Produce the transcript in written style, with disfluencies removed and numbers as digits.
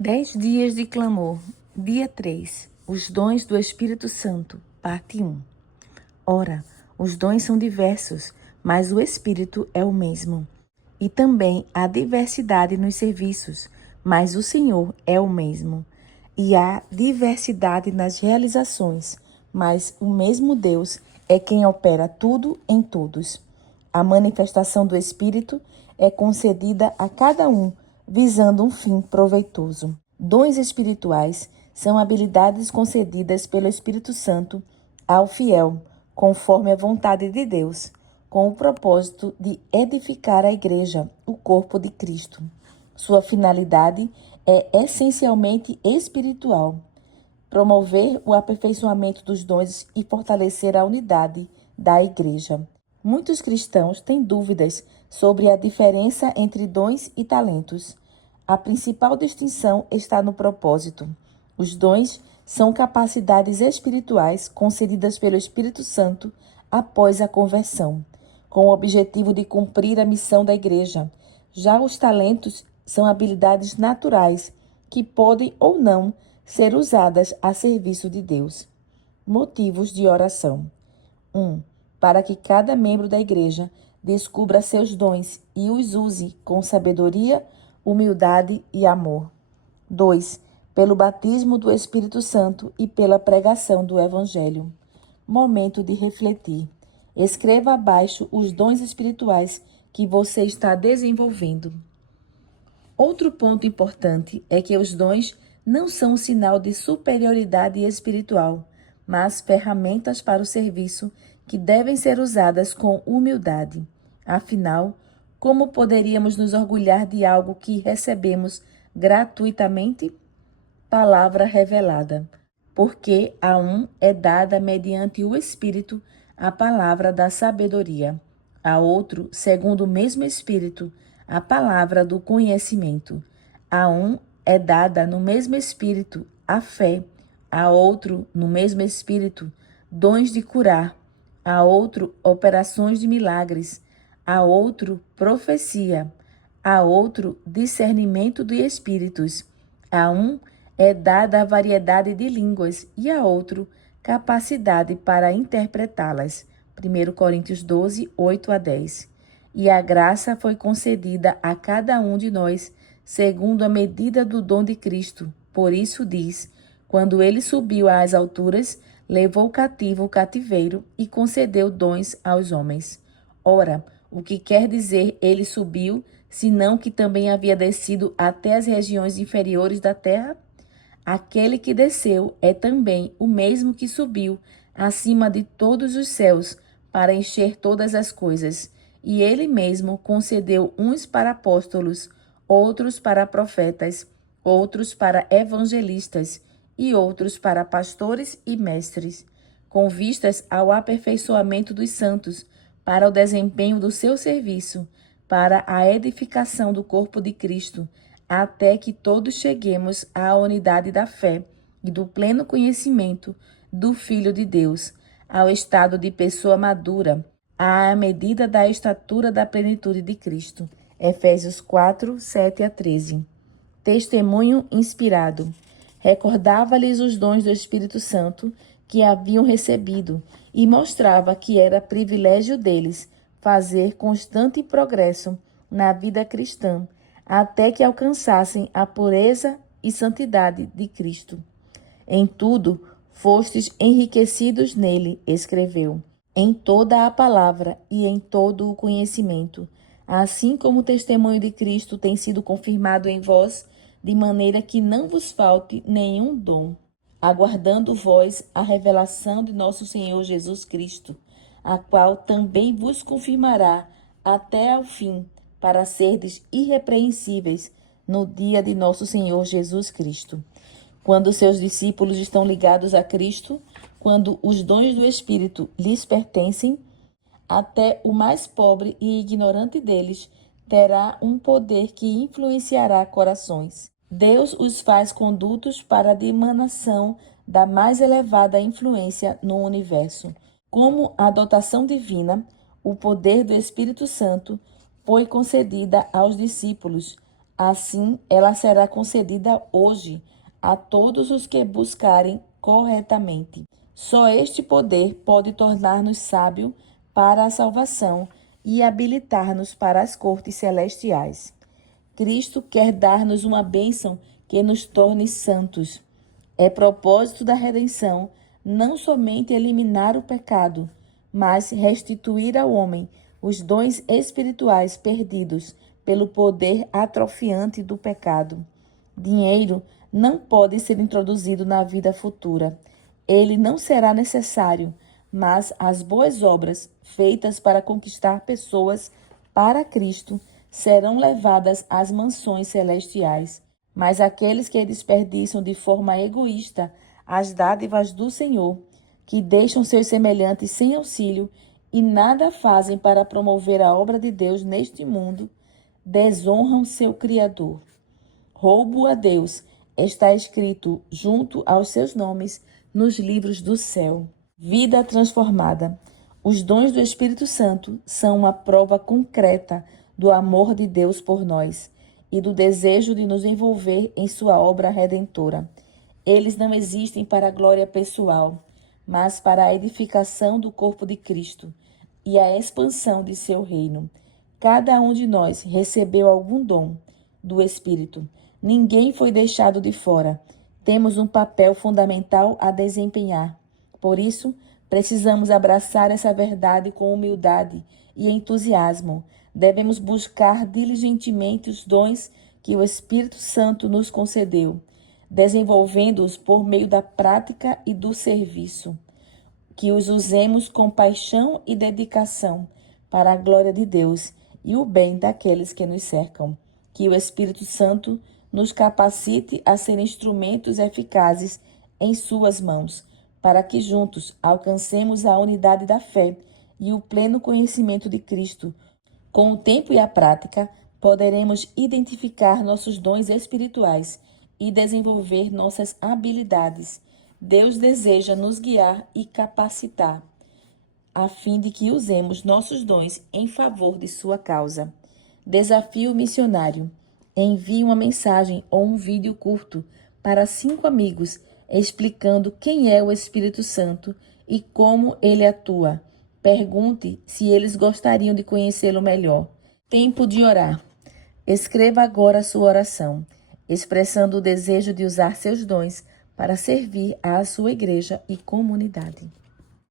10 dias de clamor. Dia 3. Os dons do Espírito Santo. Parte 1. Ora, os dons são diversos, mas o Espírito é o mesmo. E também há diversidade nos serviços, mas o Senhor é o mesmo. E há diversidade nas realizações, mas o mesmo Deus é quem opera tudo em todos. A manifestação do Espírito é concedida a cada um, visando um fim proveitoso. Dons espirituais são habilidades concedidas pelo Espírito Santo ao fiel, conforme a vontade de Deus, com o propósito de edificar a igreja, o corpo de Cristo. Sua finalidade é essencialmente espiritual, promover o aperfeiçoamento dos dons e fortalecer a unidade da igreja. Muitos cristãos têm dúvidas sobre a diferença entre dons e talentos. A principal distinção está no propósito. Os dons são capacidades espirituais concedidas pelo Espírito Santo após a conversão, com o objetivo de cumprir a missão da igreja. Já os talentos são habilidades naturais que podem ou não ser usadas a serviço de Deus. Motivos de oração. 1. Para que cada membro da igreja descubra seus dons e os use com sabedoria, humildade e amor. 2. Pelo batismo do Espírito Santo e pela pregação do Evangelho. Momento de refletir. Escreva abaixo os dons espirituais que você está desenvolvendo. Outro ponto importante é que os dons não são um sinal de superioridade espiritual, mas ferramentas para o serviço que devem ser usadas com humildade. Afinal, como poderíamos nos orgulhar de algo que recebemos gratuitamente? Palavra revelada. Porque a um é dada mediante o Espírito a palavra da sabedoria, a outro, segundo o mesmo Espírito, a palavra do conhecimento. A um é dada no mesmo Espírito a fé, a outro, no mesmo Espírito, dons de curar, a outro, operações de milagres, a outro, profecia, a outro, discernimento de espíritos, a um é dada a variedade de línguas e a outro, capacidade para interpretá-las. 1 Coríntios 12, 8 a 10. E a graça foi concedida a cada um de nós, segundo a medida do dom de Cristo. Por isso diz, quando ele subiu às alturas, levou cativo o cativeiro e concedeu dons aos homens. Ora, o que quer dizer ele subiu, senão que também havia descido até as regiões inferiores da terra? Aquele que desceu é também o mesmo que subiu acima de todos os céus para encher todas as coisas. E ele mesmo concedeu uns para apóstolos, outros para profetas, outros para evangelistas e outros para pastores e mestres, com vistas ao aperfeiçoamento dos santos, para o desempenho do seu serviço, para a edificação do corpo de Cristo, até que todos cheguemos à unidade da fé e do pleno conhecimento do Filho de Deus, ao estado de pessoa madura, à medida da estatura da plenitude de Cristo. Efésios 4, 7 a 13. Testemunho inspirado. Recordava-lhes os dons do Espírito Santo que haviam recebido e mostrava que era privilégio deles fazer constante progresso na vida cristã, até que alcançassem a pureza e santidade de Cristo. Em tudo fostes enriquecidos nele, escreveu, em toda a palavra e em todo o conhecimento, assim como o testemunho de Cristo tem sido confirmado em vós, de maneira que não vos falte nenhum dom, aguardando vós a revelação de nosso Senhor Jesus Cristo, a qual também vos confirmará até ao fim, para serdes irrepreensíveis no dia de nosso Senhor Jesus Cristo. Quando seus discípulos estão ligados a Cristo, quando os dons do Espírito lhes pertencem, até o mais pobre e ignorante deles terá um poder que influenciará corações. Deus os faz condutos para a dimanação da mais elevada influência no universo. Como a dotação divina, o poder do Espírito Santo foi concedida aos discípulos, Assim, ela será concedida hoje a todos os que buscarem corretamente. Só este poder pode tornar-nos sábios para a salvação e habilitar-nos para as cortes celestiais. Cristo quer dar-nos uma bênção que nos torne santos. É propósito da redenção não somente eliminar o pecado, mas restituir ao homem os dons espirituais perdidos pelo poder atrofiante do pecado. Dinheiro não pode ser introduzido na vida futura. Ele não será necessário, mas as boas obras feitas para conquistar pessoas para Cristo serão levadas às mansões celestiais. Mas aqueles que desperdiçam de forma egoísta as dádivas do Senhor, que deixam seus semelhantes sem auxílio e nada fazem para promover a obra de Deus neste mundo, desonram seu Criador. Roubo a Deus está escrito junto aos seus nomes nos livros do céu. Vida transformada. Os dons do Espírito Santo são uma prova concreta do amor de Deus por nós e do desejo de nos envolver em sua obra redentora. Eles não existem para a glória pessoal, mas para a edificação do corpo de Cristo e a expansão de seu reino. Cada um de nós recebeu algum dom do Espírito. Ninguém foi deixado de fora. Temos um papel fundamental a desempenhar. Por isso, precisamos abraçar essa verdade com humildade e entusiasmo. Devemos buscar diligentemente os dons que o Espírito Santo nos concedeu, desenvolvendo-os por meio da prática e do serviço. Que os usemos com paixão e dedicação para a glória de Deus e o bem daqueles que nos cercam. Que o Espírito Santo nos capacite a ser instrumentos eficazes em suas mãos, para que juntos alcancemos a unidade da fé e o pleno conhecimento de Cristo. Com o tempo e a prática, poderemos identificar nossos dons espirituais e desenvolver nossas habilidades. Deus deseja nos guiar e capacitar, a fim de que usemos nossos dons em favor de sua causa. Desafio missionário. Envie uma mensagem ou um vídeo curto para 5 amigos explicando quem é o Espírito Santo e como ele atua. Pergunte se eles gostariam de conhecê-lo melhor. Tempo de orar. Escreva agora a sua oração, expressando o desejo de usar seus dons para servir à sua igreja e comunidade.